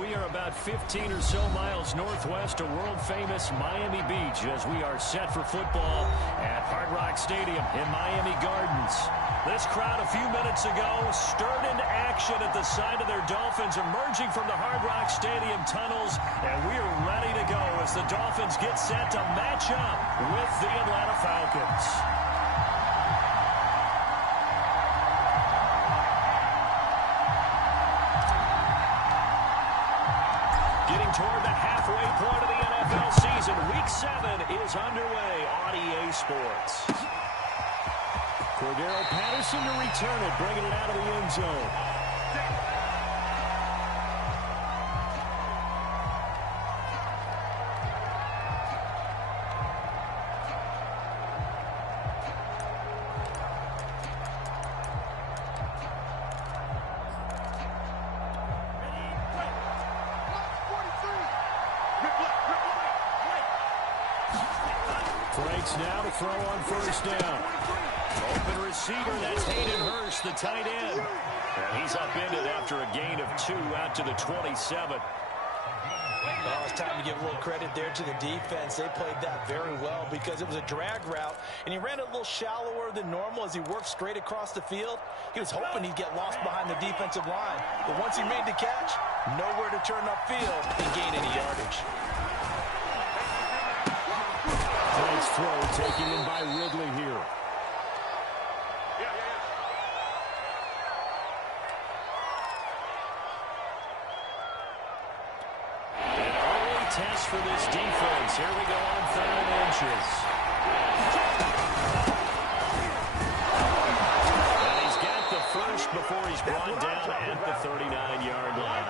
We are about 15 or so miles northwest of world-famous Miami Beach as we are set for football at Hard Rock Stadium in Miami Gardens. This crowd a few minutes ago stirred into action at the side of their Dolphins emerging from the Hard Rock Stadium tunnels, and we are ready to go as the Dolphins get set to match up with the Atlanta Falcons. Toward the halfway point of the NFL season, Week 7 is underway on EA Sports. Cordero Patterson to return it, bringing it out of the end zone. Now to throw on first down. Open receiver, that's Hayden Hurst, the tight end. And he's upended after a gain of 2 out to the 27. Well, it's time to give a little credit there to the defense. They played that very well because it was a drag route, and he ran a little shallower than normal as he worked straight across the field. He was hoping he'd get lost behind the defensive line, but once he made the catch, nowhere to turn upfield and gain any yardage. Nice throw taken in by Ridley here. An early test for this defense. Here we go on 3rd inches. And he's got the first before he's brought down at the 39-yard line.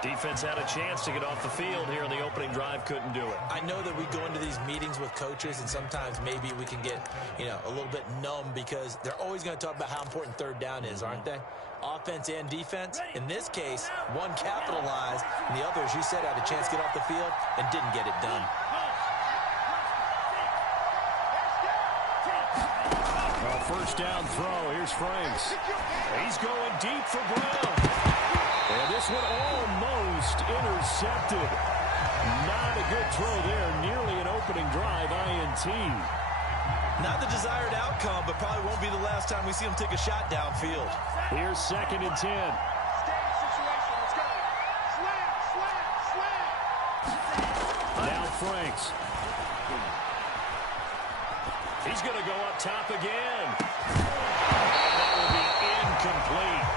Defense had a chance to get off the field here in the opening drive, couldn't do it. I know that we go into these meetings with coaches, and sometimes maybe we can get, a little bit numb because they're always going to talk about how important 3rd down is, aren't they? Offense and defense. In this case, one capitalized, and the other, as you said, had a chance to get off the field and didn't get it done. First down throw. Here's Franks. He's going deep for Brown. And this one almost intercepted. Not a good throw there. Nearly an opening drive INT. Not the desired outcome, but probably won't be the last time we see him take a shot downfield. Here's 2nd and 10. Now Franks. He's going to go up top again. And that will be incomplete.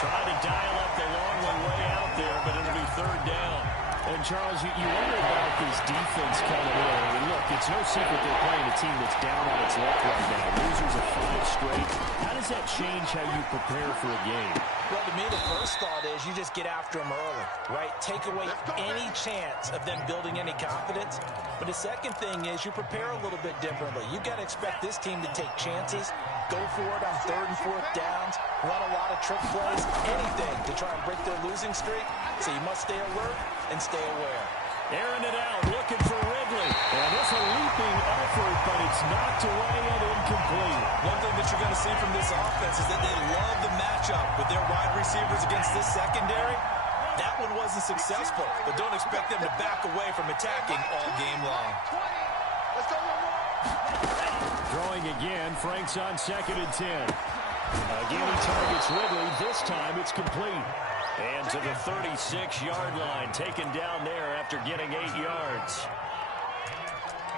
Try to dial up the long one way out there, but it'll be 3rd down. And, Charles, you wonder about this defense coming in. I mean, look, it's no secret they're playing a team that's down on its luck right now. Losers of 5 straight. How does that change how you prepare for a game? Well, to me, the first thought is you just get after them early, right? Take away any chance of them building any confidence. But the second thing is you prepare a little bit differently. You've got to expect this team to take chances, go for it on 3rd and 4th downs, run a lot of trick plays, anything to try and break their losing streak. So you must stay alert and stay aware. Airing it out, looking for Ridley. And it's a leaping effort, but it's knocked away and incomplete. One thing that you're going to see from this offense is that they love the matchup with their wide receivers against this secondary. That one wasn't successful, but don't expect them to back away from attacking all game long. Throwing again, Franks on 2nd and 10. Again, he targets Ridley. This time it's complete. And to the 36-yard line, taken down there after getting 8 yards.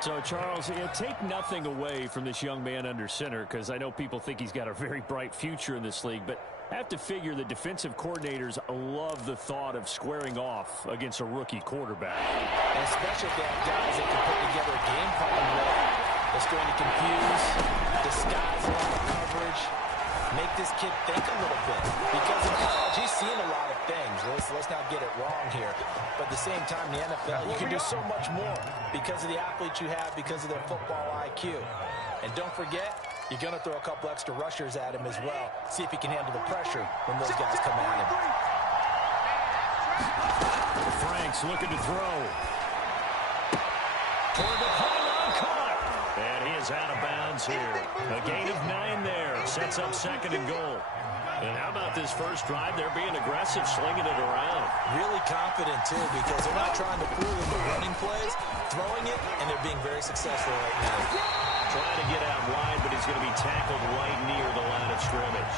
So, Charles, take nothing away from this young man under center, because I know people think he's got a very bright future in this league, but I have to figure the defensive coordinators love the thought of squaring off against a rookie quarterback. And especially if they have guys that can put together a game plan that's going to confuse, disguise a lot of coverage, make this kid think a little bit. Because in college, he's seen a lot of things. Let's not get it wrong here. But at the same time, in the NFL, you can do so much more because of the athletes you have, because of their football IQ. And don't forget, you're going to throw a couple extra rushers at him as well. See if he can handle the pressure when those guys come at him. Franks looking to throw. Toward the pylon, caught. And he is out of bounds here. A gain of 9 there. Sets up 2nd and goal. And how about this first drive? They're being aggressive, slinging it around. Really confident, too, because they're not trying to fool in the running plays, throwing it, and they're being very successful right now. Trying to get out wide, but he's going to be tackled right near the line of scrimmage.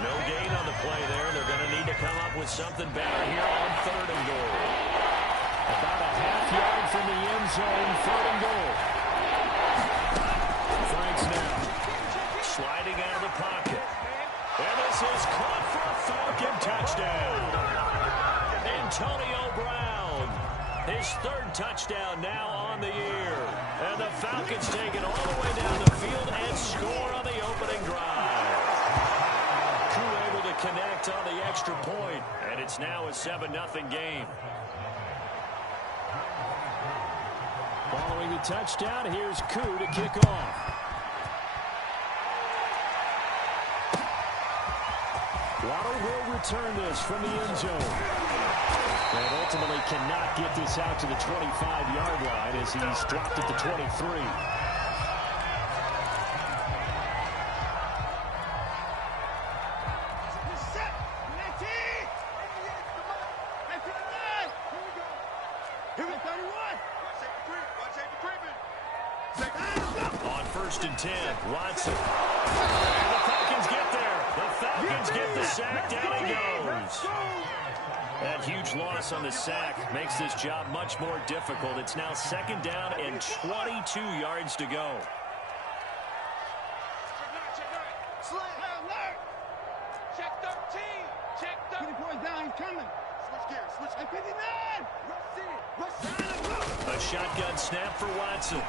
No gain on the play there. They're going to need to come up with something better here on 3rd and goal. About a half yard from the end zone, 3rd and goal. Franks now sliding out of the pocket. And this is caught for a Falcon touchdown. Antonio Brown, his 3rd touchdown now on the year. And the Falcons take it all the way down the field and score on the opening drive. Koo able to connect on the extra point, and it's now a 7-0 game. Following the touchdown, here's Koo to kick off. Waddle will return this from the end zone. And ultimately cannot get this out to the 25-yard line as he's dropped at the 23. On 1st and 10, Watson. And the Falcons get there. The Falcons get the sack. Down he goes. That huge loss on the sack makes this job much more difficult. It's now 2nd down and 22 yards to go. Check 13. Check 13. Down, he's coming. Switch gears. Switch gears. 59. A shotgun snap for Watson.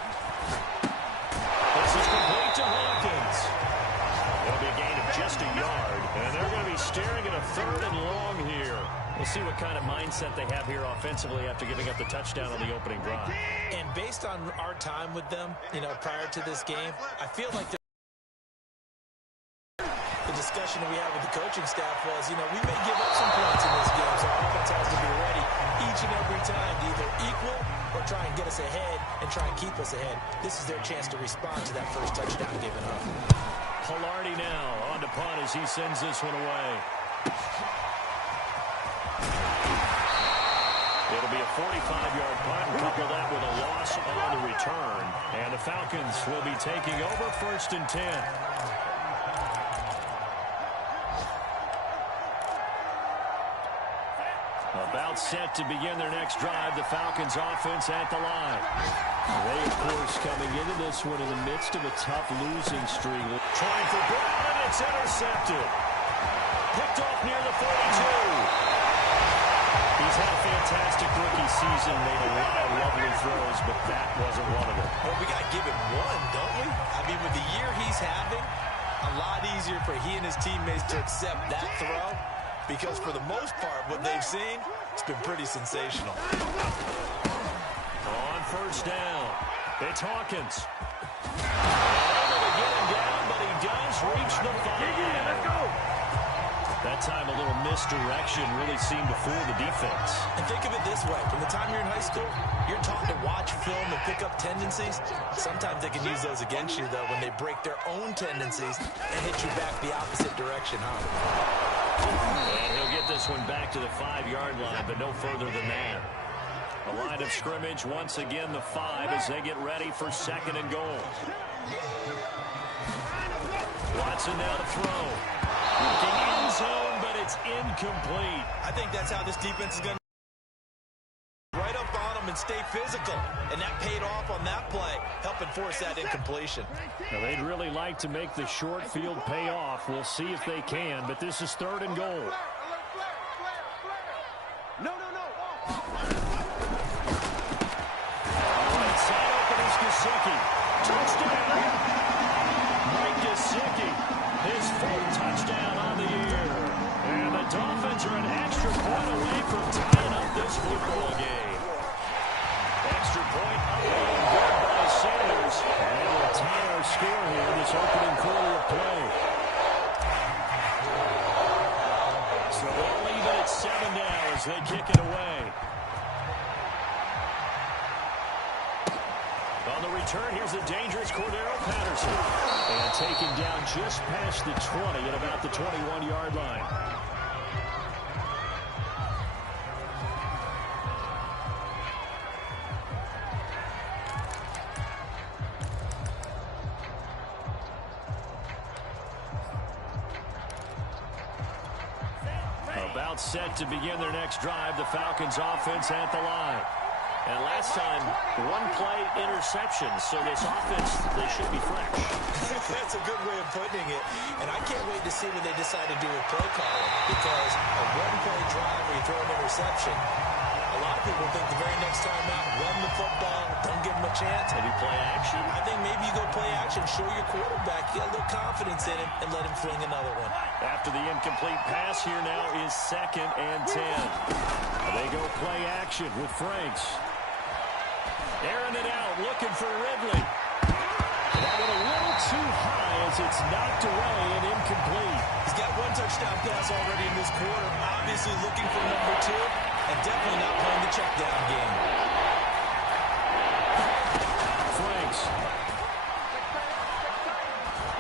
This is complete to Hawkins. It'll be a gain of just a yard, and they're going to be staring at a 3rd and long here. We'll see what kind of mindset they have here offensively after giving up the touchdown on the opening drive. And based on our time with them, prior to this game, I feel like the discussion that we had with the coaching staff was, we may give up some points in this game, so our offense has to be ready each and every time to either equal or try and get us ahead and try and keep us ahead. This is their chance to respond to that first touchdown given up. Pilardi now on to punt as he sends this one away. It'll be a 45-yard punt, and couple that with a loss on the return. And the Falcons will be taking over 1st and 10. About set to begin their next drive, the Falcons offense at the line. They, of course, coming into this one in the midst of a tough losing streak. Trying for Brown, and it's intercepted. Picked off near the 42. He's had a fantastic rookie season, made a lot of lovely throws, but that wasn't one of them. Well, we got to give him one, don't we? I mean, with the year he's having, a lot easier for he and his teammates to accept that throw, because for the most part, what they've seen, it's been pretty sensational. On 1st down, it's Hawkins. Able to get him down, but he does reach the 5. Let's go. That time, a little misdirection really seemed to fool the defense. And think of it this way. From the time you're in high school, you're taught to watch film and pick up tendencies. Sometimes they can use those against you, though, when they break their own tendencies and hit you back the opposite direction, huh? And he'll get this one back to the 5-yard line, but no further than that. A line of scrimmage, once again, the 5 as they get ready for 2nd and goal. Watson now to throw. Looking end zone, but it's incomplete. I think that's how this defense is going to right up on them and stay physical. And that paid off on that play, helping force that incompletion. Now, they'd really like to make the short field pay off. We'll see if they can, but this is 3rd and goal. No. Right side open is Gesicki. Touchdown! Mike Gesicki, his 4th touchdown on the year. And the Dolphins are an extra point away from tying up this football game. Extra point up and good by Sanders. And we'll tie our score here in this opening quarter of play. So they'll leave it at 7 now as they kick it away. On the return, here's the dangerous Cordero Patterson. And taken down just past the 20 at about the 21-yard line. About set to begin their next drive, the Falcons offense at the line. And last time, one-play interception, so this offense, they should be fresh. That's a good way of putting it. And I can't wait to see what they decide to do with play calling, because a one-play drive where you throw an interception, a lot of people think the very next time out, run the football, don't give them a chance. Maybe play action? I think maybe you go play action, show your quarterback, you got a little confidence in him, and let him fling another one. After the incomplete pass, here now is 2nd and 10. They go play action with Franks. Airing it out, looking for Ridley. That went a little too high as it's knocked away and incomplete. He's got one touchdown pass already in this quarter. Obviously looking for number 2, and definitely not playing the check down game. Franks.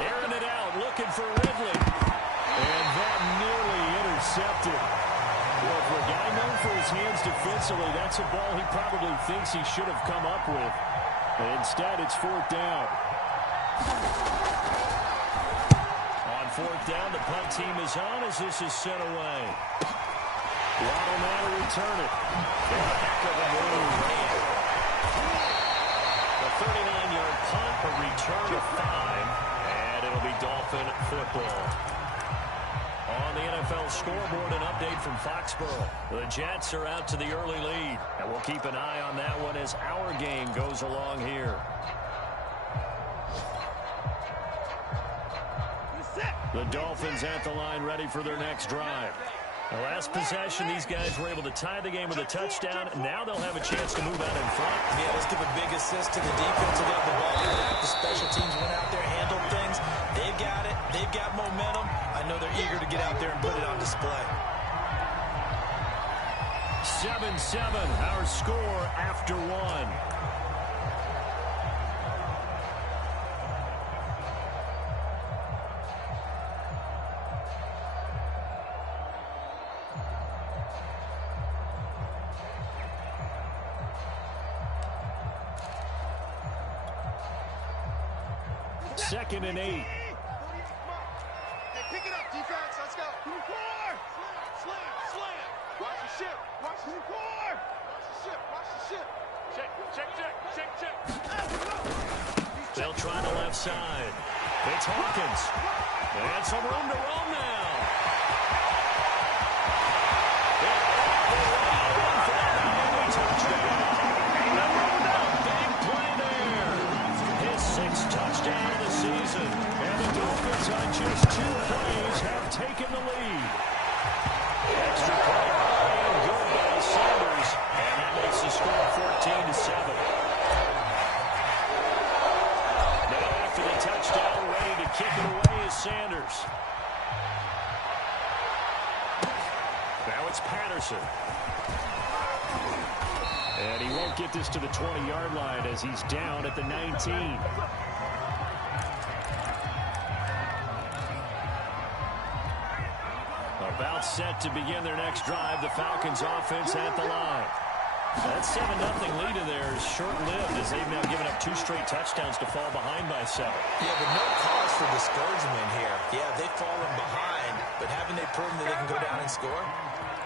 Airing it out, looking for Ridley. And that nearly intercepted. Well, for a guy known for his hands defensively, that's a ball he probably thinks he should have come up with. But instead, it's 4th down. On 4th down, the punt team is on as this is sent away. Waddle now to return it. Back of a move. A 39-yard punt, a return of 5, and it'll be Dolphin football. On the NFL scoreboard, an update from Foxborough. The Jets are out to the early lead, and we'll keep an eye on that one as our game goes along here. The Dolphins at the line, ready for their next drive. The last possession, these guys were able to tie the game with a touchdown, and now they'll have a chance to move out in front. Yeah, let's give a big assist to the defense who got the ball back. The special teams went out there, handled things. They've got it. They've got momentum. I know they're eager to get out there and put it on display. 7-7, our score after 1. Second and 8. Hey, pick it up, defense. Let's go. Slam. Watch the ship. Watch the ship. Watch the ship. Check. They'll try the left side. It's Hawkins. And some room to roam now. Touchdown. Big play there. His 6th touchdown of the season. And the Dolphins on just 2 plays have taken the lead. Extra play and good by Sanders. And that makes the score 14-7. Now after the touchdown, ready to kick it away is Sanders. Now it's Patterson. And he won't get this to the 20-yard line as he's down at the 19. About set to begin their next drive, the Falcons offense at the line. That 7-0 lead in there is short-lived as they've now given up 2 straight touchdowns to fall behind by 7. Yeah, but no cause for discouragement here. Yeah, they've fallen behind, but haven't they proven that they can go down and score?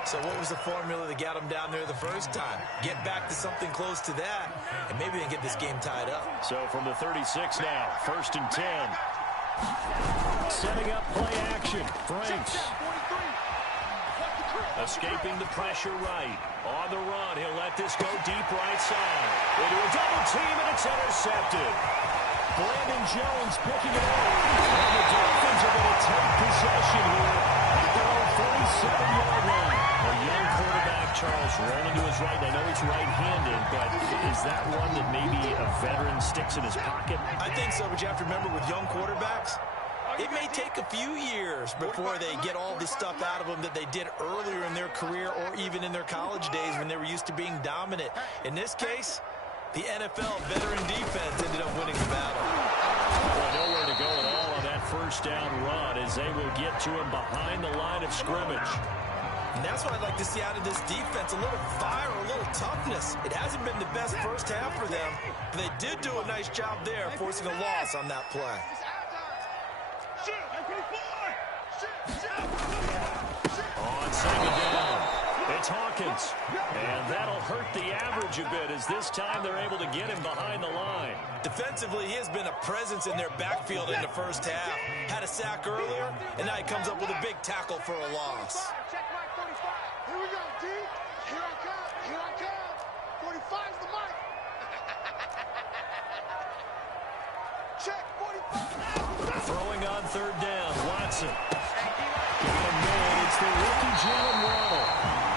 So what was the formula that got them down there the first time? Get back to something close to that, and maybe they can get this game tied up. So from the 36 now, 1st and 10. Setting up play action. Franks. Escaping the pressure right. On the run, he'll let this go deep right side. Into a double team, and it's intercepted. Brandon Jones picking it up. And the Dolphins are going to take possession here at their own 47-yard line. A young quarterback, Charles, rolling to his right. I know he's right-handed, but is that one that maybe a veteran sticks in his pocket? I think so, but you have to remember with young quarterbacks, it may take a few years before they get all the stuff out of them that they did earlier in their career or even in their college days when they were used to being dominant. In this case, The NFL veteran defense ended up winning the battle. Well, nowhere to go at all on that first down run as they will get to him behind the line of scrimmage. And that's what I'd like to see out of this defense, a little fire, a little toughness. It hasn't been the best first half for them, but they did do a nice job there, forcing a loss on that play. On second down, it's Hawkins. And that'll hurt the average a bit as this time they're able to get him behind the line. Defensively, he has been a presence in their backfield in the first half. Had a sack earlier, and now he comes up with a big tackle for a loss. Here we go, D. Here I come. Here I come. 45's the mic. Check 45. Throwing on third down, Watson. Giving him man, it's the rookie Jalen Waddle.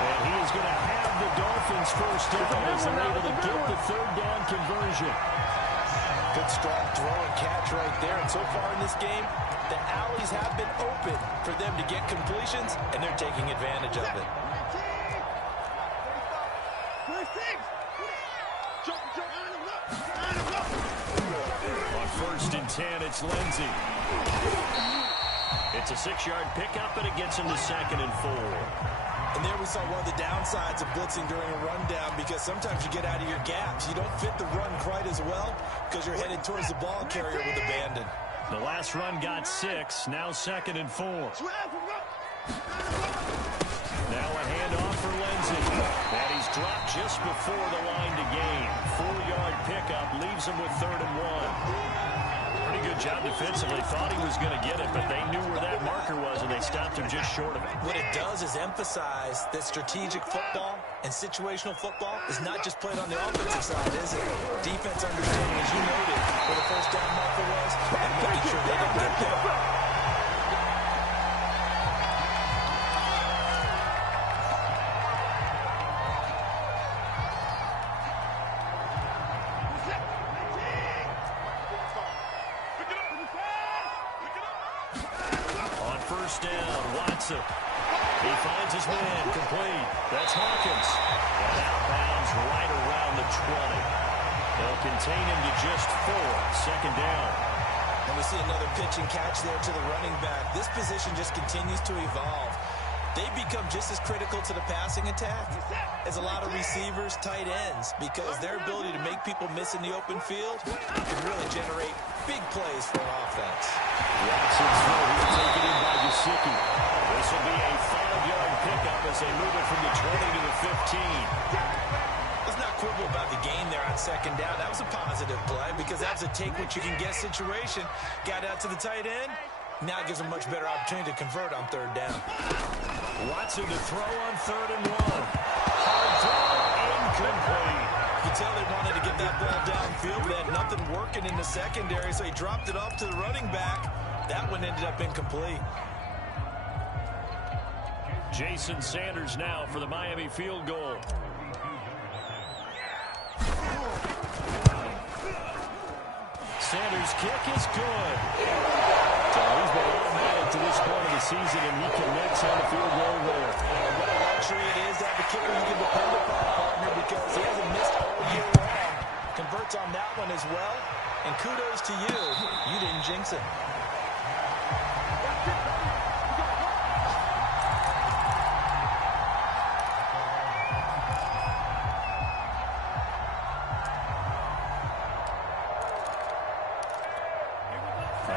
And he is going to have the Dolphins first down as they're able to get the third down conversion. Good strong throw and catch right there. And so far in this game, the alleys have been open for them to get completions, and they're taking advantage of it. On first and 10, it's Lindsey. It's a 6-yard pickup, and it gets him to 2nd and 4. And there we saw one of the downsides of blitzing during a rundown, because sometimes you get out of your gaps. You don't fit the run quite as well because you're headed towards the ball carrier with abandon. The last run got 6, now 2nd and 4. Now a handoff for Lindsey. And he's dropped just before the line to gain. 4-yard pickup leaves him with 3rd and 1. Pretty good job defensively. Thought he was going to get it, but they knew where that marker was, and they stopped him just short of it. What it does is emphasize that strategic football and situational football is not just played on the offensive side, is it? Defense understanding, as you noted, where the first down marker was, and making sure they don't get there. Down, Watson. He finds his man, complete. That's Hawkins. And outbounds right around the 20. They'll contain him to just 4. 2nd down. And we see another pitch and catch there to the running back. This position just continues to evolve. They become just as critical to the passing attack as a lot of receivers, tight ends, because their ability to make people miss in the open field can really generate big plays for an offense. Watson's throw here taken in by Gesicki. This will be a 5-yard pickup as they move it from the 20 to the 15. Let's not quibble about the gain there on 2nd down. That was a positive play because that was a take-what-you-can-get situation. Got out to the tight end. Now it gives them a much better opportunity to convert on 3rd down. Watson to throw on 3rd and 1. Hard throw, incomplete. You can tell they wanted to get that ball downfield. They had nothing working in the secondary, so he dropped it off to the running back. That one ended up incomplete. Jason Sanders now for the Miami field goal. Sanders' kick is good. So he's been automatic to this point of the season, and he connects on the field goal there. What a luxury it is to have a kicker you can depend upon, partner, because he hasn't missed all year long. Converts on that one as well. And kudos to you. You didn't jinx it.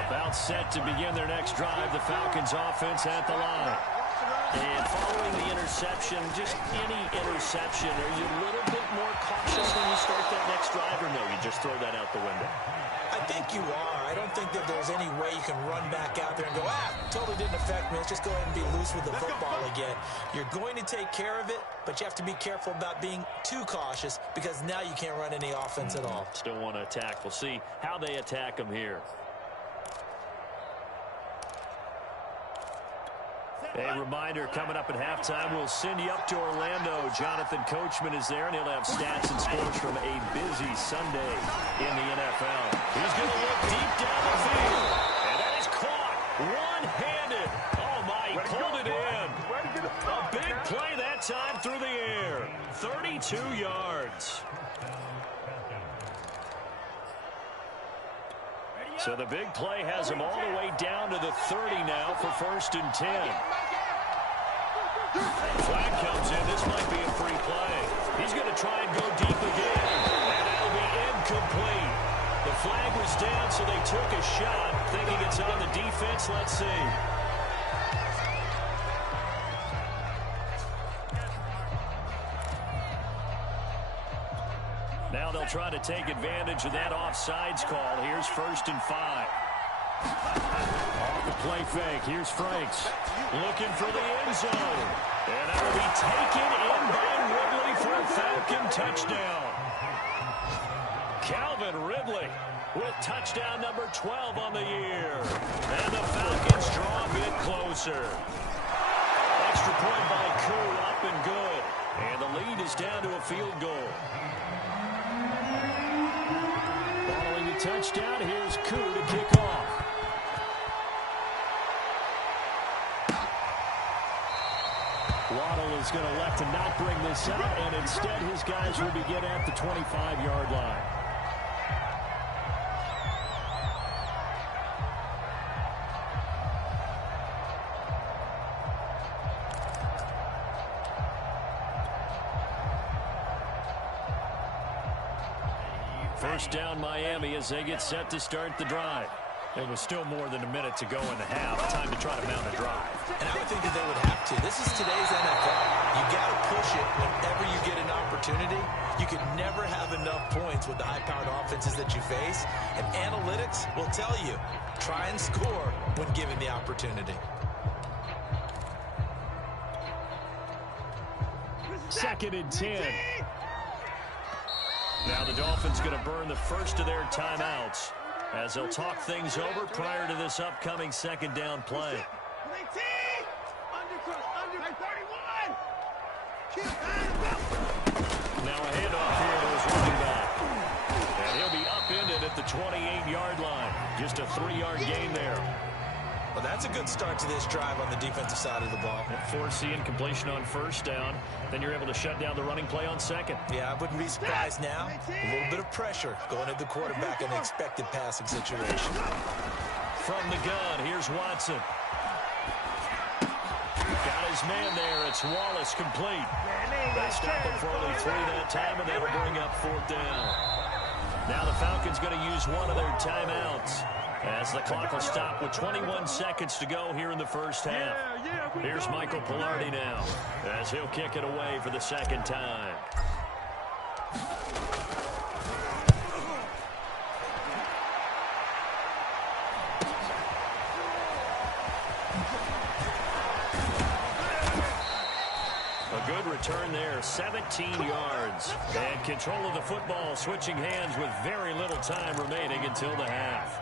About set to begin their next drive, the Falcons offense at the line. And following the interception, just any interception, are you a little bit more cautious when you start that next drive, or no, you just throw that out the window? I think you are. I don't think that there's any way you can run back out there and go, totally didn't affect me. Let's just go ahead and be loose with the football again. You're going to take care of it, but you have to be careful about being too cautious because now you can't run any offense at all. Still want to attack. We'll see how they attack them here. A reminder, coming up at halftime, we'll send you up to Orlando. Jonathan Coachman is there, and he'll have stats and scores from a busy Sunday in the NFL. He's going to look deep down the field, and that is caught one-handed. Oh, my, he pulled it in. A big play that time through the air. 32 yards. So the big play has him all the way down to the 30 now for 1st and 10. Flag comes in. This might be a free play. He's going to try and go deep again. And that'll be incomplete. The flag was down, so they took a shot, thinking it's on the defense. Let's see. Now they'll try to take advantage of that offsides call. Here's 1st and 5. Off the play fake. Here's Franks. Looking for the end zone. And that will be taken in by Ridley for a Falcon touchdown. Calvin Ridley with touchdown number 12 on the year. And the Falcons draw a bit closer. Extra point by Koo, up and good. And the lead is down to a field goal. Following the touchdown, here's Koo to kick off. Waddle is going to elect to not bring this out, and instead his guys will begin at the 25-yard line. First down Miami as they get set to start the drive. There was still more than a minute to go in the half. Time to try to mount a drive. And I would think that they would have to. This is today's NFL. You got to push it whenever you get an opportunity. You can never have enough points with the high-powered offenses that you face. And analytics will tell you, try and score when given the opportunity. 2nd and 10. Now the Dolphins going to burn the first of their timeouts as they'll talk things over prior to this upcoming 2nd down play. Now a handoff here to his running back. And he'll be upended at the 28-yard line. Just a 3-yard gain there. Well, that's a good start to this drive on the defensive side of the ball. Force the incompletion on 1st down. Then you're able to shut down the running play on 2nd. Yeah, I wouldn't be surprised now. A little bit of pressure going at the quarterback in an expected passing situation. From the gun, here's Watson. Got his man there. It's Wallace complete. They stop him for only 3 that time, and that'll bring up 4th down. Now the Falcons going to use one of their timeouts as the clock will stop with 21 seconds to go here in the first half. Here's Michael Pilardi now as he'll kick it away for the 2nd time. A good return there, 17 yards. And control of the football switching hands with very little time remaining until the half.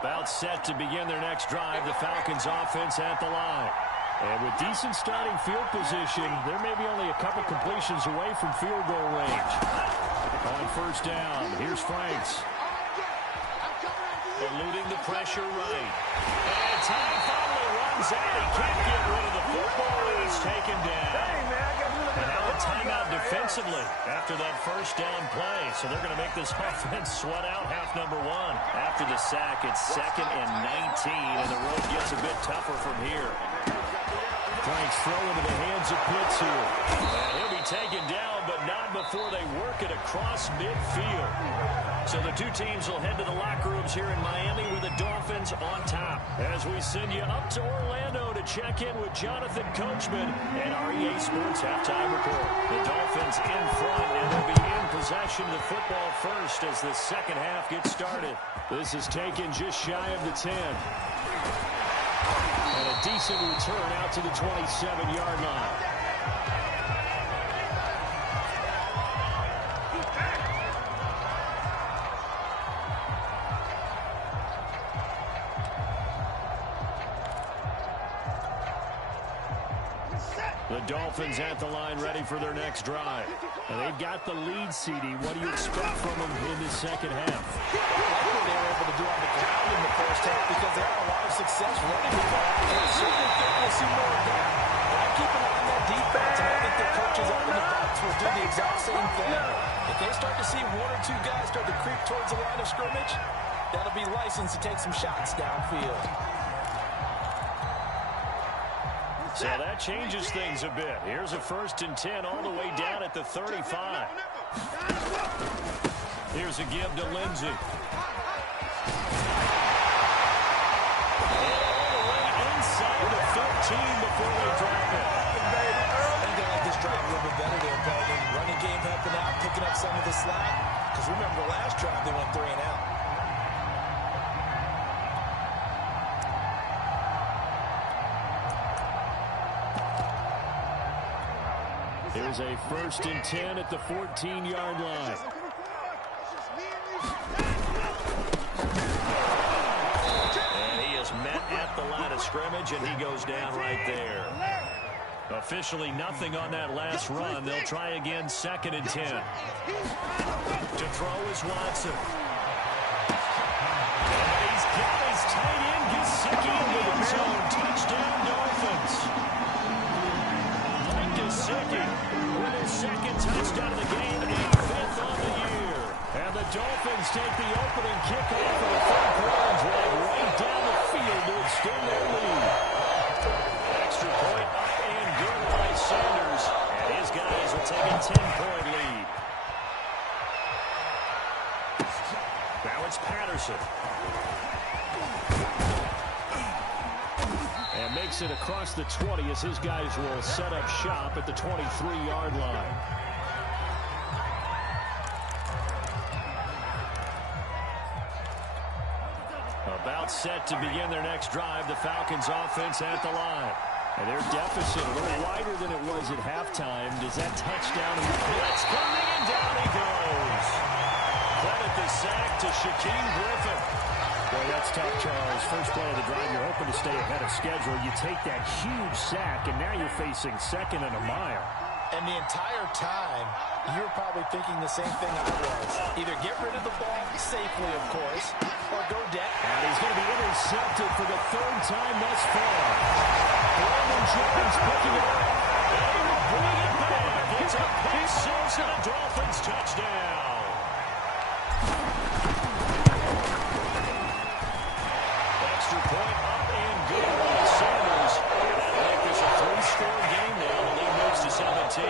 About set to begin their next drive, the Falcons offense at the line. And with decent starting field position, there may be only a couple completions away from field goal range. On 1st down, here's Franks. Eluding the pressure right. And time finally runs out. He can't get rid of the football, and it's taken down. And now a timeout defensively after that 1st down play. So they're going to make this offense sweat out half number 1. After the sack, it's 2nd and 19, and the road gets a bit tougher from here. Franks throw into the hands of Pitts here. And he'll be taken down, but not before they work it across midfield. So the two teams will head to the locker rooms here in Miami with the Dolphins on top. As we send you up to Orlando to check in with Jonathan Coachman and our EA Sports Halftime Report. The Dolphins in front, and they'll be in possession of the football first as the 2nd half gets started. This is taken just shy of the 10. And a decent return out to the 27-yard line. The Dolphins at the line, ready for their next drive. And they've got the lead, CD. What do you expect from them in the second half? I like what they were able to do on the ground in the first half because they had a lot of success running the ball. And I certainly think we'll see more of that. But I keep an eye on that defense, and I think their coaches up in the box will do the exact same thing. If they start to see one or two guys start to creep towards the line of scrimmage, that'll be licensed to take some shots downfield. So that changes things a bit. Here's a 1st and 10 all the way down at the 35. Here's a give to Lindsey. All the way inside the 15 before they drop it. I think I like this drive a little bit better there, Bowman. Running game helping out, picking up some of the slack. Because remember the last drive, they went 3 and out. Here's a 1st and 10 at the 14-yard line. And he is met at the line of scrimmage, and he goes down right there. Officially nothing on that last run. They'll try again, 2nd and 10. To throw is Watson. And he's got his tight end, Gesicki, in the end zone. Touchdown, Dolphins. Gesicki with his 2nd touchdown of the game and 5th on the year. And the Dolphins take the opening kickoff for the 3rd quarter and drive right down the field to extend their lead. Extra point up and good by Sanders. And his guys will take a 10-point lead. Now it's Patterson. And makes it across the 20 as his guys will set up shop at the 23-yard line. About set to begin their next drive, the Falcons offense at the line. And their deficit a little wider than it was at halftime. Does that touchdown? Blitz coming and down he goes. Credit the sack to Shaquem Griffin. Boy, that's tough, Charles. First play of the drive, you're hoping to stay ahead of schedule. You take that huge sack, and now you're facing 2nd and a mile. And the entire time, you're probably thinking the same thing I was. Either get rid of the ball safely, of course, or go down. And he's going to be intercepted for the 3rd time thus far. Brandon Jones picking it up. And he will bring it back. It's a pick 6 and a Dolphins touchdown. Extra point up and good by Sanders. That'll make this a 3-score game now. The lead moves to 17.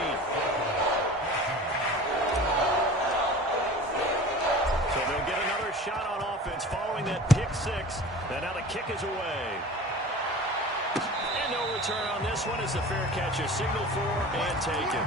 So they'll get another shot on offense following that pick 6. And now the kick is away. And no return on this one as the fair catch is signaled for and taken.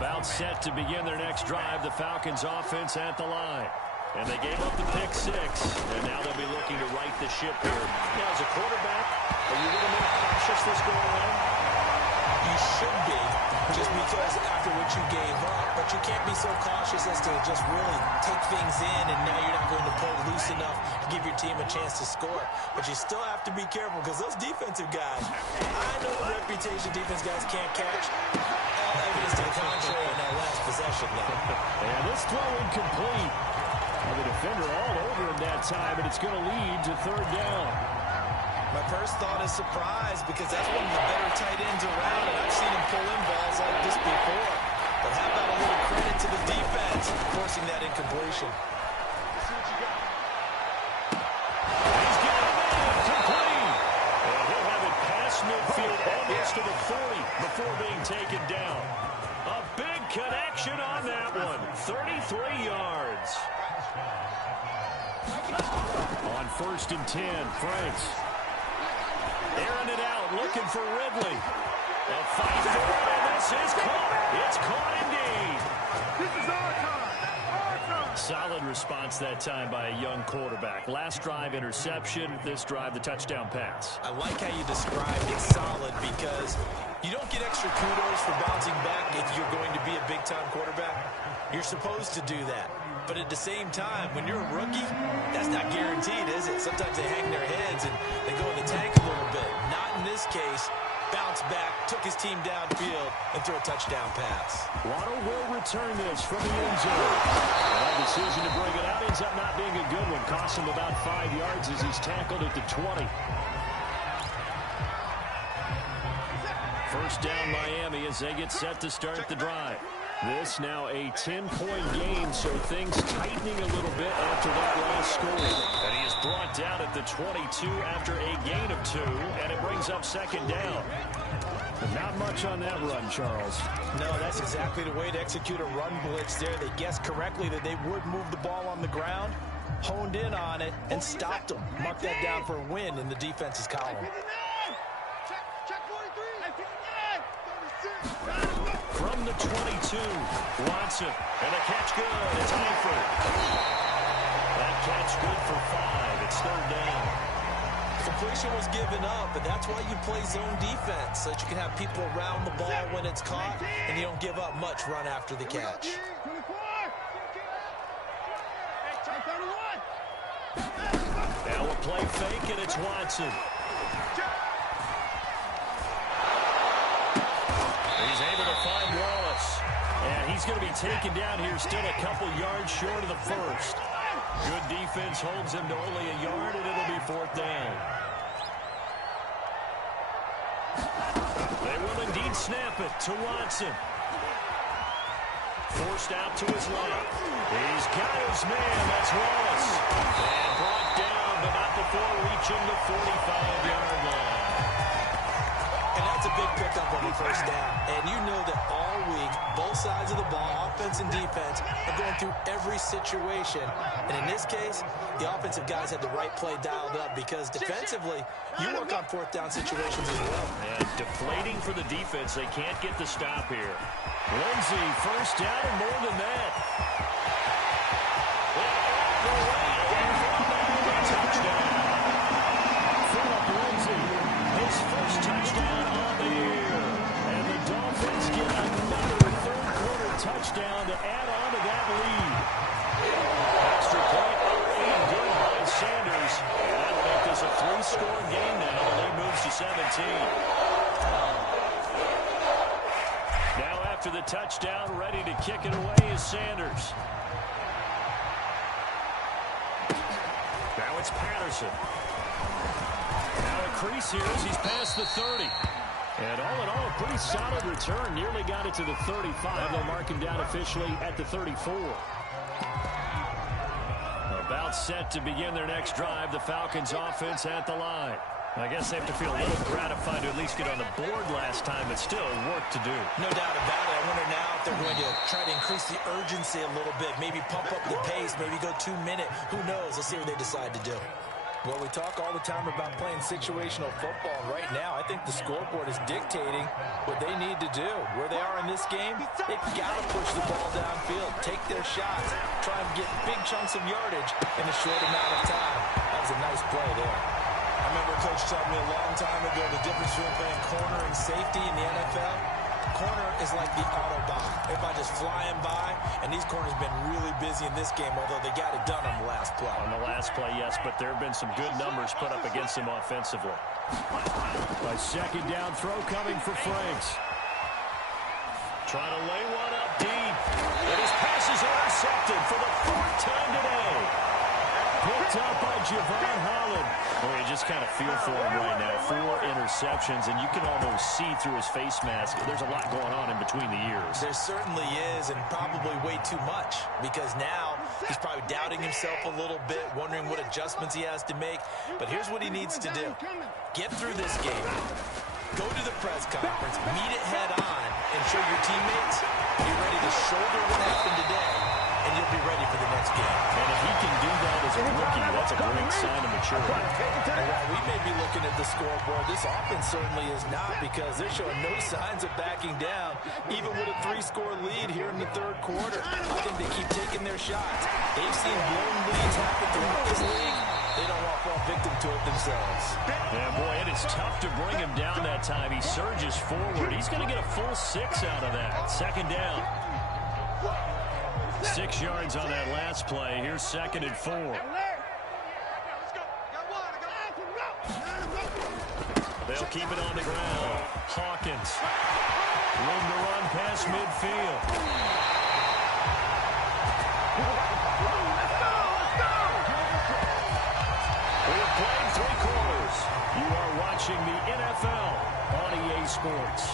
About set to begin their next drive, the Falcons offense at the line. And they gave up the pick 6, and now they'll be looking to right the ship here. Now, as a quarterback, are you a little more cautious this go around? You should be, just because after what you gave up, but you can't be so cautious as to just really take things in, and now you're not going to play loose enough to give your team a chance to score. But you still have to be careful, because those defensive guys, I know the reputation defense guys can't catch. Evidence to the contrary in that last possession, though. And this throw incomplete. Well, the defender all over him that time, and it's going to lead to 3rd down. My first thought is surprise, because that's one of the better tight ends around, and I've seen him pull in balls like this before. But how about a little credit to the defense forcing that incompletion? He's getting it complete. And he'll have it past midfield almost to the 40 before being taken down. A big connection on that one. 33 yards. On 1st and 10, Franks. Airing it out, looking for Ridley. A fight for it, and this is caught. It's caught indeed. This is our time. Our time. Solid response that time by a young quarterback. Last drive, interception. This drive, the touchdown pass. I like how you described it solid because you don't get extra kudos for bouncing back if you're going to be a big-time quarterback. You're supposed to do that. But at the same time, when you're a rookie, that's not guaranteed, is it? Sometimes they hang their heads and they go in the tank a little bit. Not in this case. Bounced back, took his team downfield, and threw a touchdown pass. Waddle will return this from the end zone. That decision to bring it out ends up not being a good one. Cost him about 5 yards as he's tackled at the 20. First down Miami as they get set to start the drive. This now a 10-point game, so things tightening a little bit after that last score. And he is brought down at the 22 after a gain of 2, and it brings up second down. Not much on that run, Charles. No, that's exactly the way to execute a run blitz there. They guessed correctly that they would move the ball on the ground, honed in on it, and stopped them. Mark that down for a win in the defense's column. From the 22, Watson, and a catch good. It's Eifert. That catch good for 5. It's third down. Completion was given up, and that's why you play zone defense, so that you can have people around the ball when it's caught, and you don't give up much run after the catch. Now a play fake, and it's Watson. He's able to find Wallace. And he's going to be taken down here, still a couple yards short of the first. Good defense holds him to only a yard, and it'll be fourth down. They will indeed snap it to Watson. Forced out to his left. He's got his man. That's Wallace. And brought down, but not before reaching the 45-yard line. And that's a big pickup on the first down. And you know that all week, both sides of the ball, offense and defense, are going through every situation. And in this case, the offensive guys had the right play dialed up because defensively, you work on fourth down situations as well. And deflating for the defense. They can't get the stop here. Lindsey, first down and more than that. Touchdown. Philip Lindsey, his first touchdown on the year. And the Dolphins get another third-quarter touchdown to add on to that lead. Extra point and good by Sanders. And that'll make this a 3-score game now. The lead moves to 17. Now after the touchdown, ready to kick it away is Sanders. Now it's Patterson. Now a crease here as he's past the 30. And all in all, a pretty solid return. Nearly got it to the 35. They'll mark him down officially at the 34. About set to begin their next drive. The Falcons offense at the line. I guess they have to feel a little gratified to at least get on the board last time, but still work to do. No doubt about it. I wonder now if they're going to try to increase the urgency a little bit, maybe pump up the pace, maybe go 2-minute. Who knows? Let's see what they decide to do. Well, we talk all the time about playing situational football. Right now, I think the scoreboard is dictating what they need to do. Where they are in this game, they've got to push the ball downfield, take their shots, try and get big chunks of yardage in a short amount of time. That was a nice play there. I remember Coach telling me a long time ago the difference between playing corner and safety in the NFL. Corner is like the Autobahn. Everybody just flying by, and these corners have been really busy in this game, although they got it done on the last play. On the last play, yes, but there have been some good numbers put up against them offensively. A second down throw coming for Franks. Trying to lay one up deep. And his pass is intercepted for the 4th time today. Picked up by Javon Holland. Boy, you just kind of feel for him right now. 4 interceptions, and you can almost see through his face mask. There's a lot going on in between the ears. There certainly is, and probably way too much, because now he's probably doubting himself a little bit, wondering what adjustments he has to make. But here's what he needs to do. Get through this game. Go to the press conference, meet it head on, and show your teammates you're ready to shoulder what happened today, and you'll be ready for the next game. And if he can do that as a rookie, that's a great sign of maturity. And while we may be looking at the scoreboard, this offense certainly is not, because they're showing no signs of backing down, even with a 3-score lead here in the third quarter. I think they keep taking their shots. They've seen blown leads happen throughout this league. They don't want to fall victim to it themselves. Yeah, boy, it is tough to bring him down that time. He surges forward. He's going to get a full 6 out of that. Second down. 6 yards on that last play. Here's 2nd and 4. They'll keep it on the ground. Hawkins. Room to run past midfield. We have played 3 quarters. You are watching the NFL on EA Sports.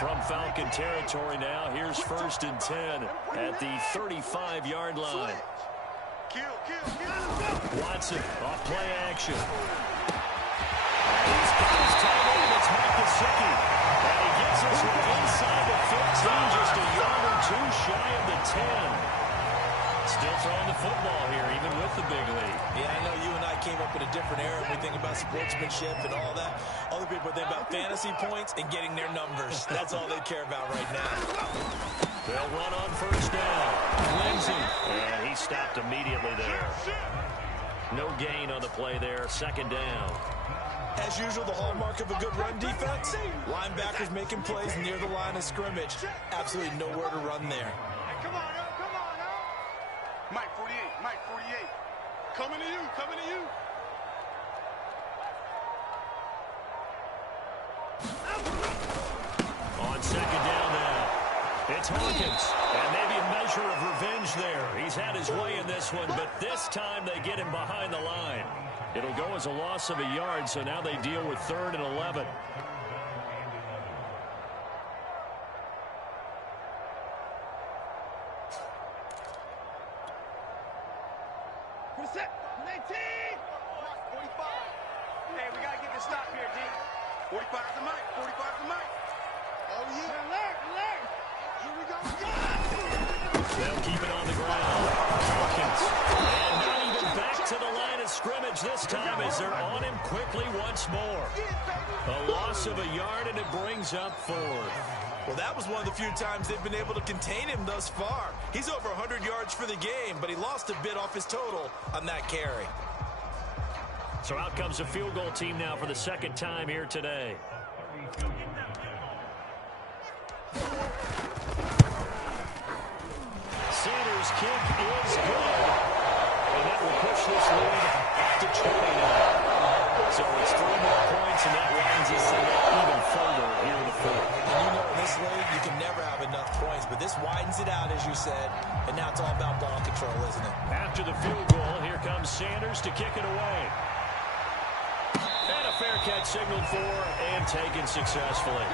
From Falcon territory now, here's 1st and 10 at the 35-yard line. Watson off play action. And he's got his tight end. It's Mike Gesicki. And he gets us inside the 15, just a yard or 2 shy of the 10. Still throwing the football here, even with the big lead. Yeah, I know you and I came up in a different era when we think about sportsmanship and all that. Other people think about fantasy points and getting their numbers. That's all they care about right now. They'll run on 1st down. Lindsay. And he stopped immediately there. No gain on the play there. 2nd down. As usual, the hallmark of a good run defense, linebackers making plays near the line of scrimmage. Absolutely nowhere to run there. Come on, Mike 48, Mike 48. Coming to you, coming to you. On 2nd down now. It's Hawkins. And maybe a measure of revenge there. He's had his way in this one, but this time they get him behind the line. It'll go as a loss of a yard, so now they deal with 3rd and 11. Hey, we got to get this stop here, D. 45's the mic, 45's the mic. Oh, yeah. Alert. Here we go. They'll keep it on the ground. Hawkins. And not even back to the line of scrimmage this time as they're on him quickly once more. A loss of a yard, and it brings up 4th. Well, that was one of the few times they've been able to contain him thus far. He's over 100 yards for the game, but he lost a bit off his total on that carry. So out comes a field goal team now for the 2nd time here today. Sanders' kick is good. And that will push this lead to 20 now. So it's 3 more points, and that winds us even further here in the 4th. And you know in this league, you can never have enough points, but this widens it out, as you said, and now it's all about ball control, isn't it? After the field goal, here comes Sanders to kick it away. And a fair catch signaled for and taken successfully.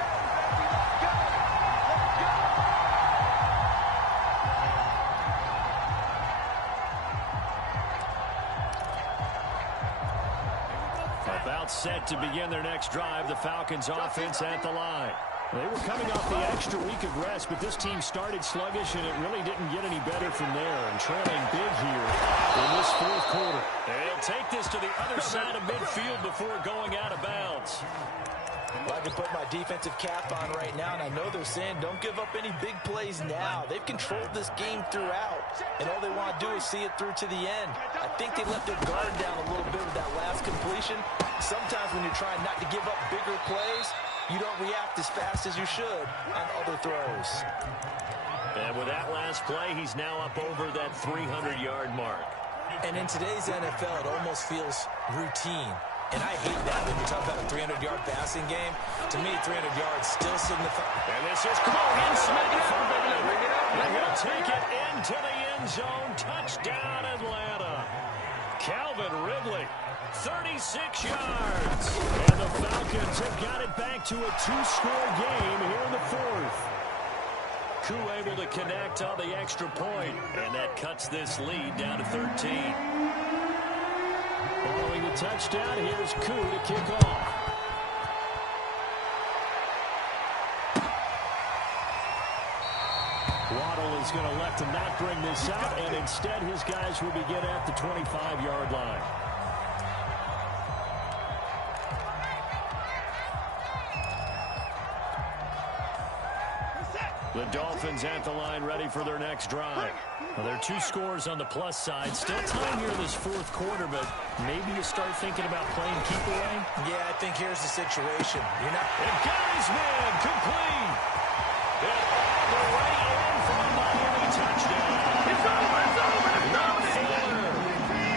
About set to begin their next drive, the Falcons offense at the line. They were coming off the extra week of rest, but this team started sluggish, and it really didn't get any better from there, and trailing big here in this 4th quarter. They'll take this to the other side of midfield before going out of bounds. Well, I can put my defensive cap on right now, and I know they're saying don't give up any big plays now. They've controlled this game throughout, and all they want to do is see it through to the end. I think they let their guard down a little bit with that last completion. Sometimes when you're trying not to give up bigger plays, you don't react as fast as you should on other throws. And with that last play, he's now up over that 300-yard mark. And in today's NFL, it almost feels routine. And I hate that when you talk about a 300-yard passing game. To me, 300 yards still signifies. And this is Cohen Smith. They're going to take it into the end zone. Touchdown, Atlanta. Calvin Ridley, 36 yards. And the Falcons have got it back to a 2-score game here in the 4th. Koo able to connect on the extra point, and that cuts this lead down to 13. Following the touchdown, here's Koo to kick off. Waddle is going to elect to not bring this out, and instead his guys will begin at the 25-yard line. The Dolphins at the line, ready for their next drive. Well, there are 2 scores on the plus side. Still time here in this 4th quarter, but maybe you start thinking about playing keep away. Yeah, I think here's the situation. You're not. And Gary's man complete. And all the way in for a Miami touchdown. It's over, it's over, it's over.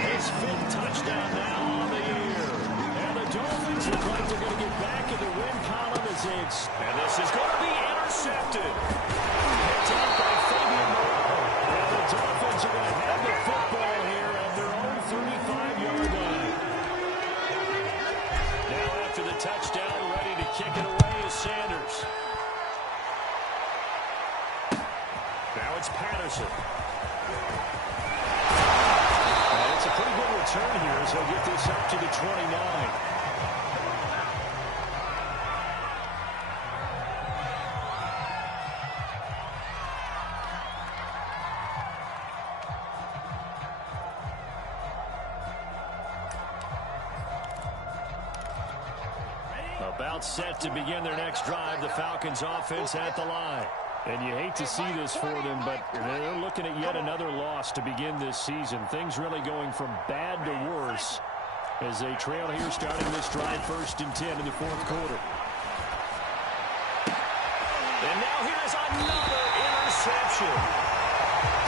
His 5th touchdown now on the year. And the Dolphins look like they're going to get back in the win column as they and this is going to be intercepted. Picked up by Fabian Moreau. And the Dolphins are going to have the football here at their own 35-yard line. Now after the touchdown, ready to kick it away is Sanders. Now it's Patterson. And it's a pretty good return here as he'll get this up to the 29. About set to begin their next drive, the Falcons offense at the line. And you hate to see this for them, but they're looking at yet another loss to begin this season. Things really going from bad to worse as they trail here starting this drive 1st and 10 in the 4th quarter. And now here's another interception.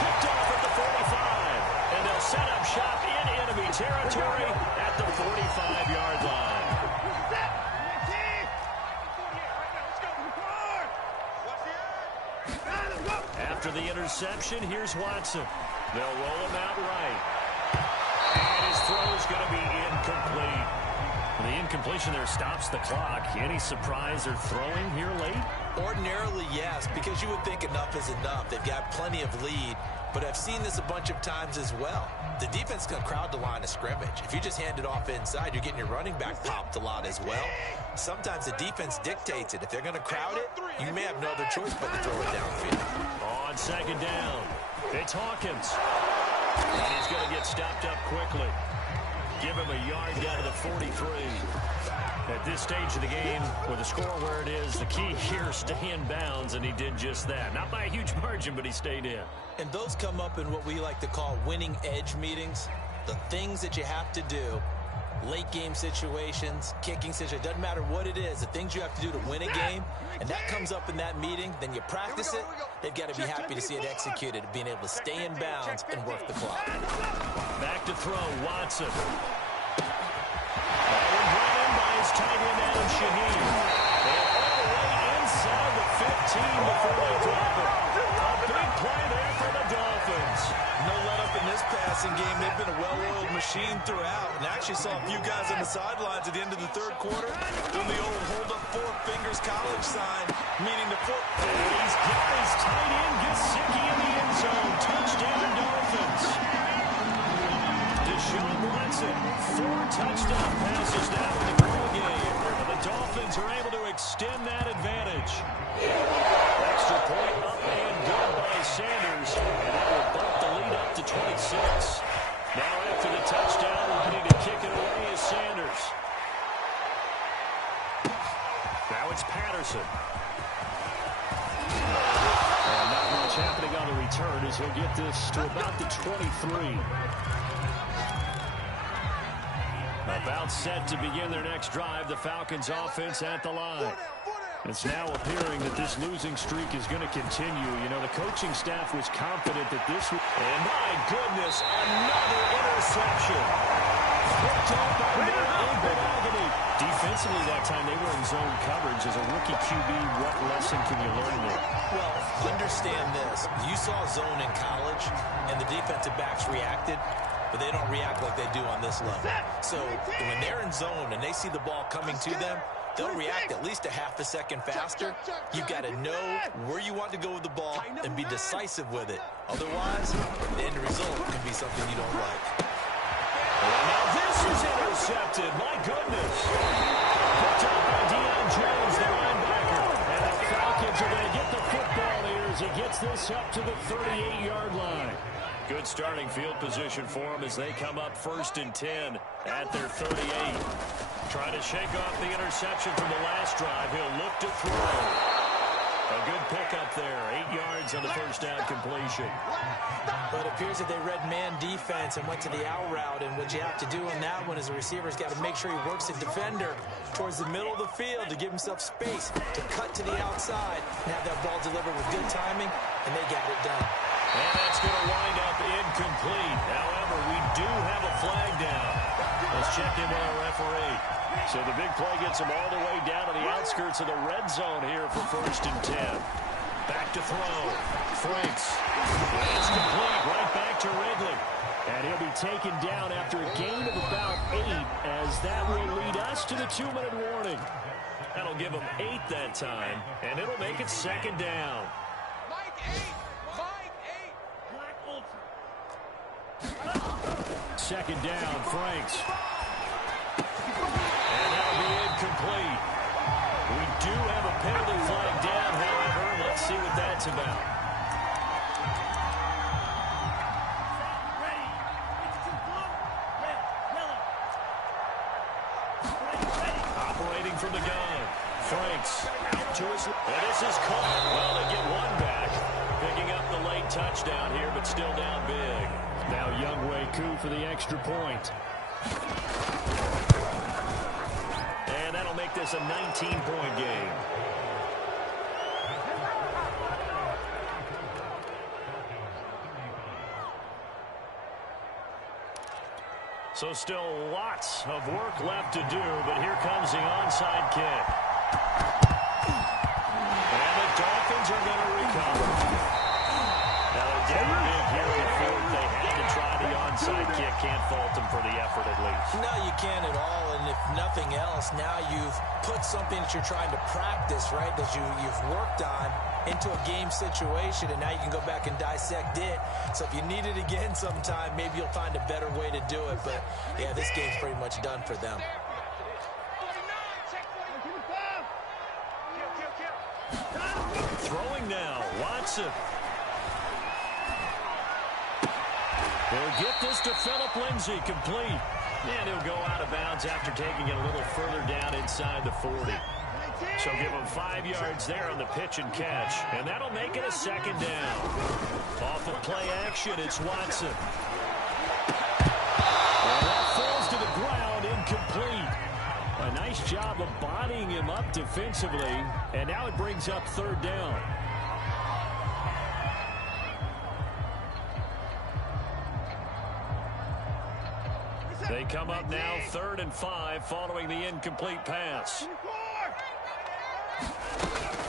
Picked off at the 45. And they'll set up shop in enemy territory at the 45-yard line. After the interception, here's Watson. They'll roll him out right. And his throw is going to be incomplete. The incompletion there stops the clock. Any surprise they're throwing here late? Ordinarily, yes, because you would think enough is enough. They've got plenty of lead, but I've seen this a bunch of times as well. The defense can crowd the line of scrimmage. If you just hand it off inside, you're getting your running back popped a lot as well. Sometimes the defense dictates it. If they're going to crowd it, you may have no other choice but to throw it downfield. On 2nd down, it's Hawkins. And he's going to get stopped up quickly. Give him a yard down to the 43. At this stage of the game, with the score where it is, the key here is stay in bounds, and he did just that. Not by a huge margin, but he stayed in. And those come up in what we like to call winning edge meetings. The things that you have to do, late game situations, kicking situations, doesn't matter what it is, the things you have to do to win a game, and that comes up in that meeting, then you practice it, they've got to be happy to see it executed, being able to stay in bounds and work the clock. Back to throw, Watson. That one brought in by his tight end, Adam Shaheen. And all the way inside the 15 before they drop it. A big play there for the Dolphins. No let up in this passing game. They've been a well-oiled machine throughout. And I actually saw a few guys on the sidelines at the end of the 3rd quarter doing the old hold up 4 fingers college sign, meaning the foot. And he's got his tight end, Gesicki in the end zone. Touchdown, Dolphins. Deshaun Watson, 4 touchdown passes now in the ball game. And the Dolphins are able to extend that advantage. Extra point up and good by Sanders. And that will bump the lead up to 26. Now after the touchdown, ready to kick it away is Sanders. Now it's Patterson. And not much happening on the return as he'll get this to about the 23. About set to begin their next drive, the Falcons offense at the line. It's now appearing that this losing streak is going to continue. You know, the coaching staff was confident that this would... And my goodness, another interception. Picked up by Agony. Defensively that time, they were in zone coverage. As a rookie QB, what lesson can you learn there? Well, understand this. You saw zone in college, and the defensive backs reacted, but they don't react like they do on this level. So when they're in zone and they see the ball coming to them, they'll react at least a half a second faster. You've got to know where you want to go with the ball and be decisive with it. Otherwise, the end result can be something you don't like. Now this is intercepted. My goodness. Picked up by Deion Jones, the linebacker. And the Falcons are going to get the football here as he gets this up to the 38-yard line. Good starting field position for him as they come up 1st and 10 at their 38. Trying to shake off the interception from the last drive. He'll look to throw. A good pickup there. 8 yards on the first down completion. But it appears that they read man defense and went to the out route, and what you have to do on that one is the receiver's got to make sure he works the defender towards the middle of the field to give himself space to cut to the outside and have that ball delivered with good timing, and they got it done. And that's going to wind up incomplete. However, we do have a flag down. Let's check in with our referee. So the big play gets him all the way down to the outskirts of the red zone here for 1st and 10. Back to throw. Franks. It's complete. Right back to Ridley. And he'll be taken down after a gain of about 8, as that will lead us to the 2-minute warning. That'll give him 8 that time, and it'll make it 2nd down. Mike 8. Mike 8. 2nd down, Franks. And that'll be incomplete. We do have a penalty flag down, however. Let's see what that's about. Operating from the gun. Franks out to his... And this is caught. Well, they get one back. Picking up the late touchdown here, but still down big. Now Younghoe Koo for the extra point. And that'll make this a 19-point game. So still lots of work left to do, but here comes the onside kick. And the Dolphins are going to recover. Now they're down big here in the fourth. They had to try the onside kick. Can't fault them for the effort at least. No, you can't at all, and if nothing else, now you've put something that you're trying to practice, right, that you've worked on into a game situation, and now you can go back and dissect it. So if you need it again sometime, maybe you'll find a better way to do it. But, yeah, this game's pretty much done for them. Throwing now, Watson. They'll get this to Phillip Lindsay, complete. And he'll go out of bounds after taking it a little further down inside the 40. So give him 5 yards there on the pitch and catch. And that'll make it a 2nd down. Off of play action, it's Watson. And that falls to the ground, incomplete. A nice job of bodying him up defensively. And now it brings up 3rd down. They come up now 3rd and 5 following the incomplete pass.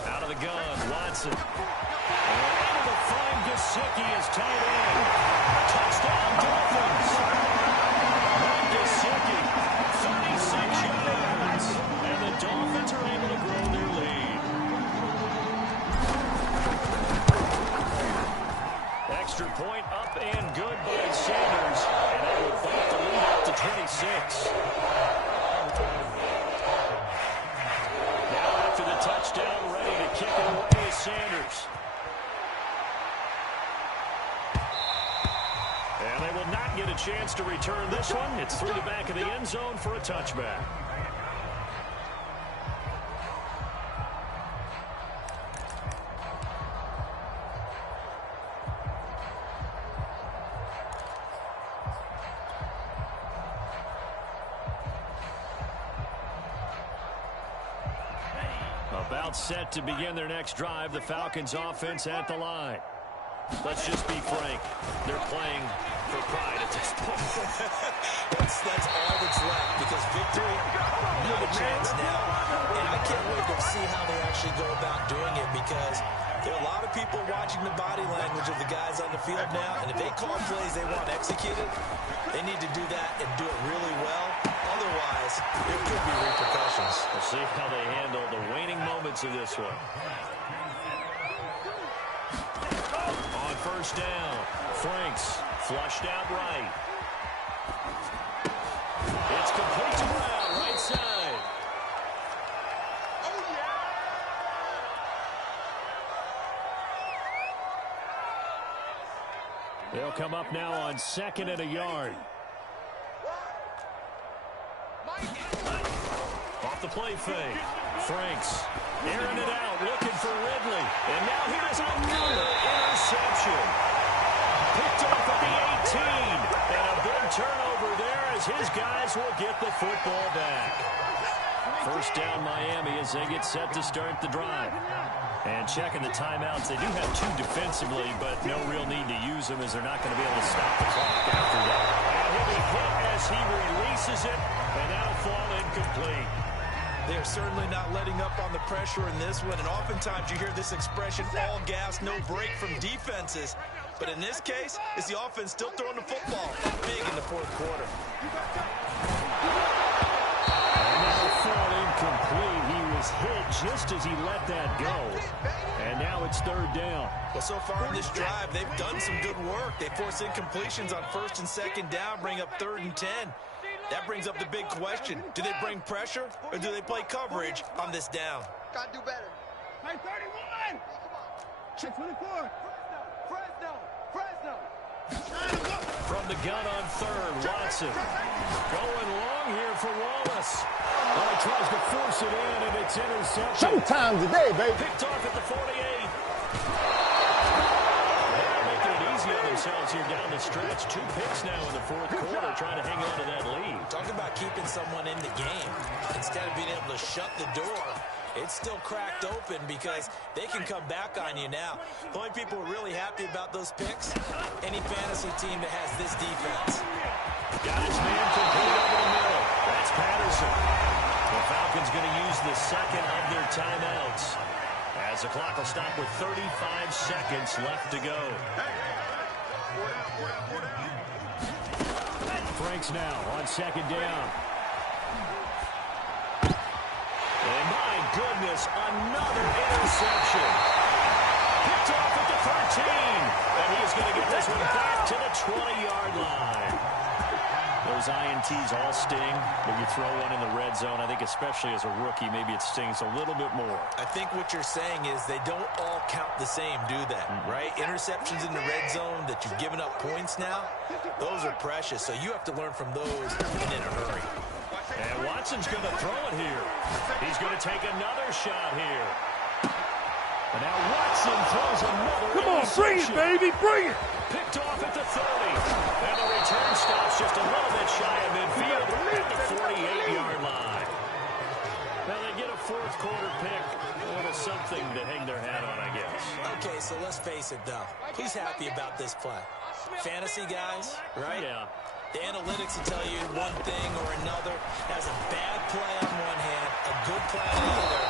Out of the gun, Watson. Able to find Gesicki as tight end. Touchdown, Dolphins. Gesicki, 36 yards. And the Dolphins are able to grow their lead. Extra point up and good by Sanders. And that will bump the lead up to 26. Touchdown, ready to kick it away is Sanders. And they will not get a chance to return this one. It's through the back of the end zone for a touchback. About set to begin their next drive. The Falcons offense at the line. Let's just be frank. They're playing for pride at this point. that's all that's left, because victory, no chance now. And I can't wait to see how they actually go about doing it, because there are a lot of people watching the body language of the guys on the field now, and if they call plays they want executed, they need to do that and do it really well. Otherwise, there could be repercussions. We'll see how they handle the waning moments of this one. On 1st down, Franks flushed out right. It's complete to Brown, right side. They'll come up now on 2nd and a yard. Off the play fake. Franks airing it out, looking for Ridley. And now here's another interception. Picked off at the 18. And a big turnover there as his guys will get the football back. First down Miami as they get set to start the drive. And checking the timeouts, they do have 2 defensively, but no real need to use them as they're not going to be able to stop the clock after that. And he'll be hit as he releases it, and that'll fall incomplete. They're certainly not letting up on the pressure in this one, and oftentimes you hear this expression, all gas, no break from defenses. But in this case, it's the offense still throwing the football big in the fourth quarter. And that'll fall incomplete. He was hit just as he let that go. And now it's third down. Well, so far in this drive, they've done some good work. They force incompletions on first and second down, bring up 3rd and 10. That brings up the big question. Do they bring pressure or do they play coverage on this down? Gotta do better. Hey, 31! Check 24. Fresno. From the gun on third, Watson. Going long here for Wallace. Well, he tries to force it in, and it's intercepted. Showtime today, baby. Picked off at the 48. They're making it easy on themselves here down the stretch. 2 picks now in the fourth quarter, trying to hang on to that lead. Talk about keeping someone in the game. Instead of being able to shut the door, it's still cracked open because they can come back on you now. The only people who are really happy about those picks, any fantasy team that has this defense. Got his man complete over the middle. That's Patterson. The Falcons going to use the second of their timeouts as the clock will stop with 35 seconds left to go. Franks now on second down. And my goodness, another interception. Picked off at the 13. And he is going to get this one back to the 20-yard line. Those INTs all sting when you throw one in the red zone. I think especially as a rookie, maybe it stings a little bit more. I think what you're saying is they don't all count the same, do they? Right? Interceptions in the red zone that you've given up points now, those are precious. So you have to learn from those and in a hurry. And Watson's going to throw it here. He's going to take another shot here. And now Watson throws another. Come on, bring it, baby, bring it. Picked off at the 30. And the return stops just a little bit shy of midfield at the 48-yard line. Now they get a fourth quarter pick. A little something to hang their hat on, I guess. Okay, so let's face it, though. Who's happy about this play? Fantasy guys, right? Yeah. The analytics will tell you one thing or another. Has a bad play on one hand, a good play on the other,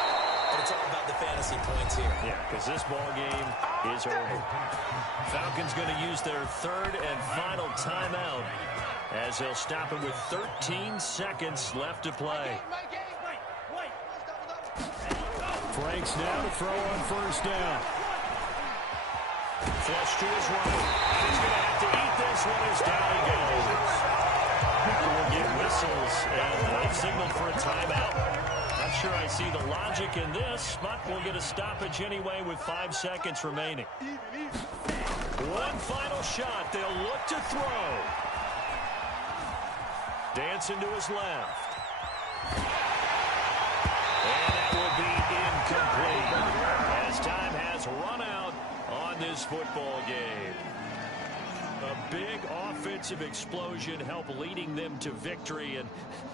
but it's all about the fantasy points here. Yeah, because this ball game is over. Falcons going to use their third and final timeout as they'll stop it with 13 seconds left to play. Franks now to throw on first down. Flush to his right. He's going to have to eat this one as down he goes. We'll get whistles, and they've signaled for a timeout. Not sure I see the logic in this, but we'll get a stoppage anyway with 5 seconds remaining. One final shot. They'll look to throw. Dancing to his left. And that will be incomplete as time has run out on this football game. A big offensive explosion helped leading them to victory, and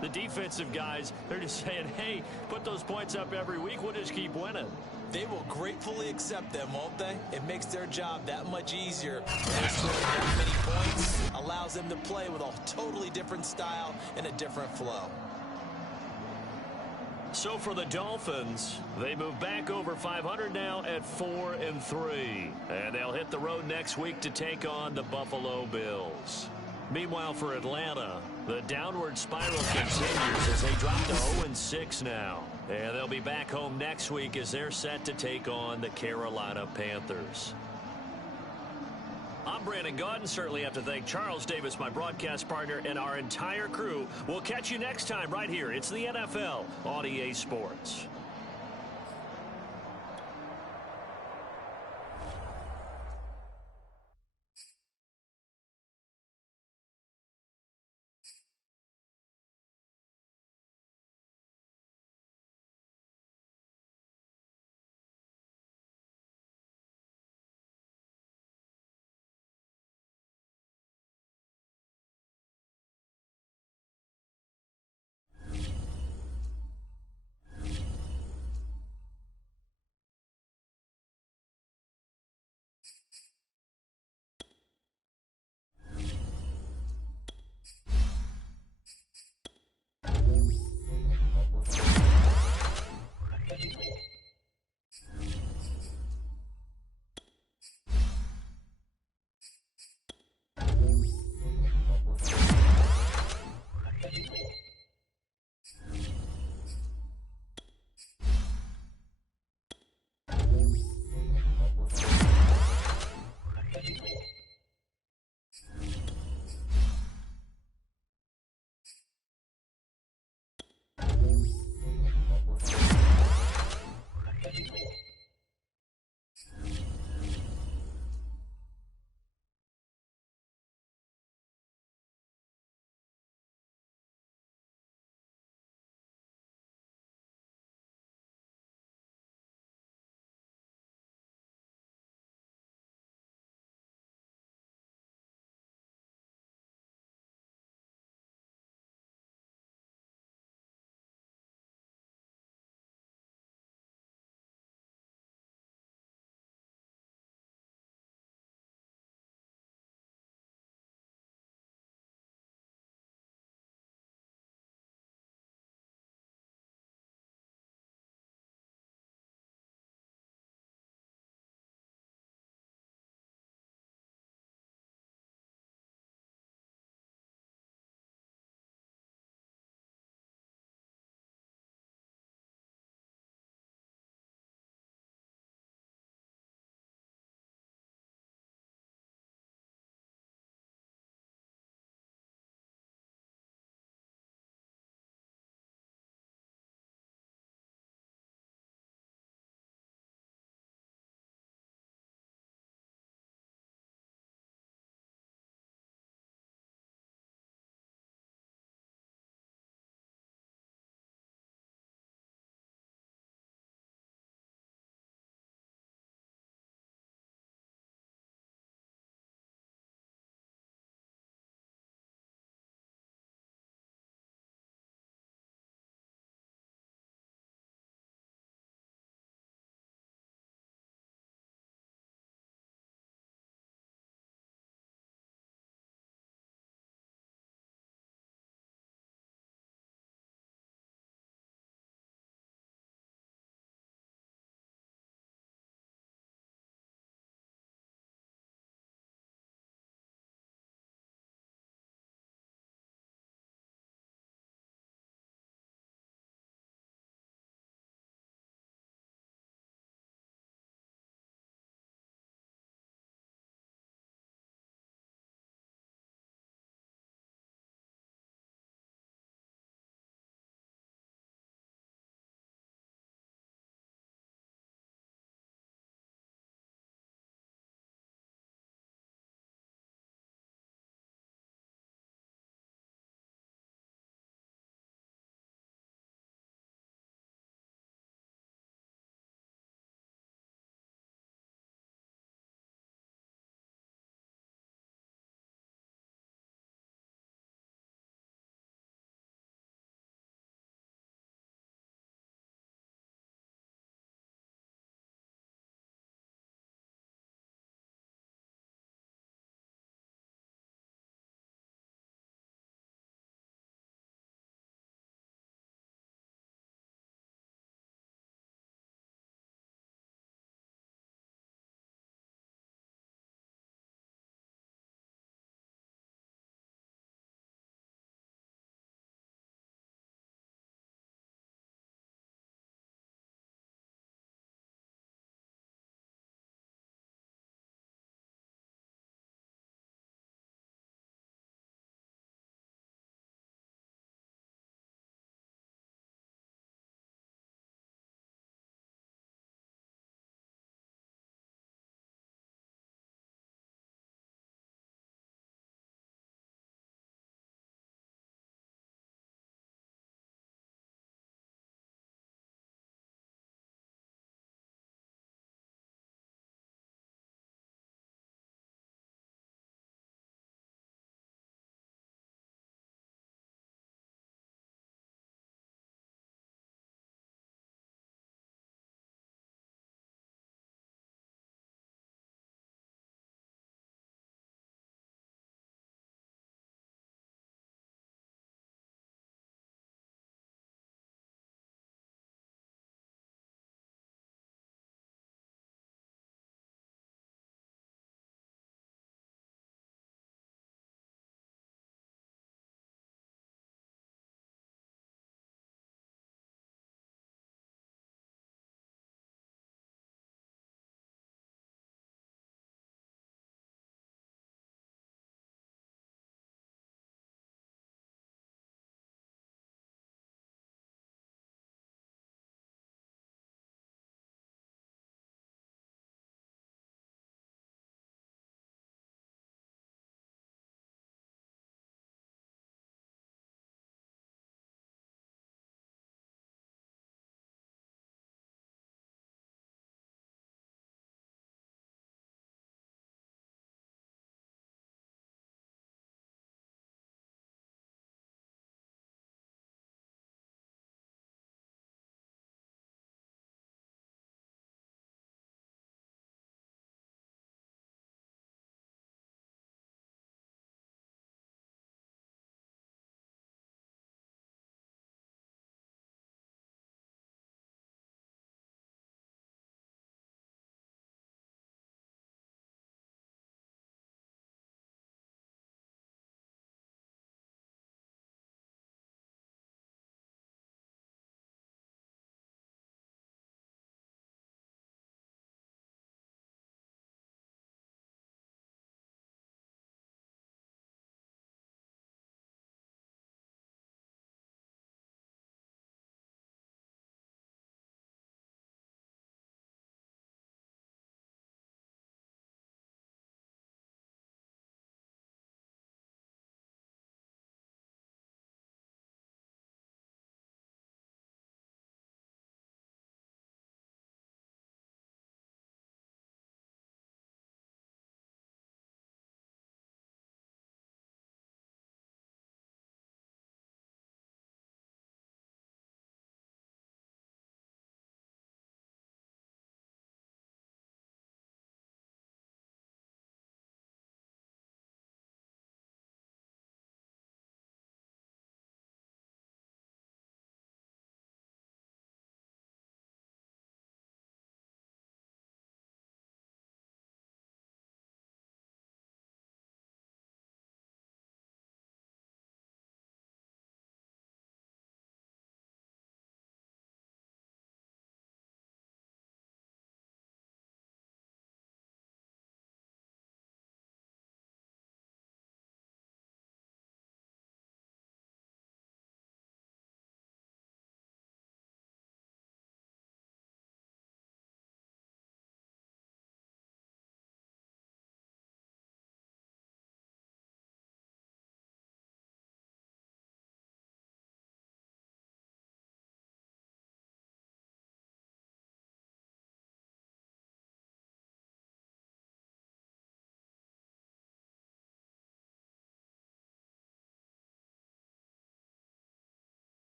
the defensive guys, they're just saying, hey, put those points up every week, we'll just keep winning. They will gratefully accept them, won't they? It makes their job that much easier. They score that many points, allows them to play with a totally different style and a different flow. So for the Dolphins, they move back over 500 now at 4-3. And they'll hit the road next week to take on the Buffalo Bills. Meanwhile, for Atlanta, the downward spiral continues as they drop to 0-6 now. And they'll be back home next week as they're set to take on the Carolina Panthers. I'm Brandon Gaudin. Certainly have to thank Charles Davis, my broadcast partner, and our entire crew. We'll catch you next time right here. It's the NFL on EA Sports.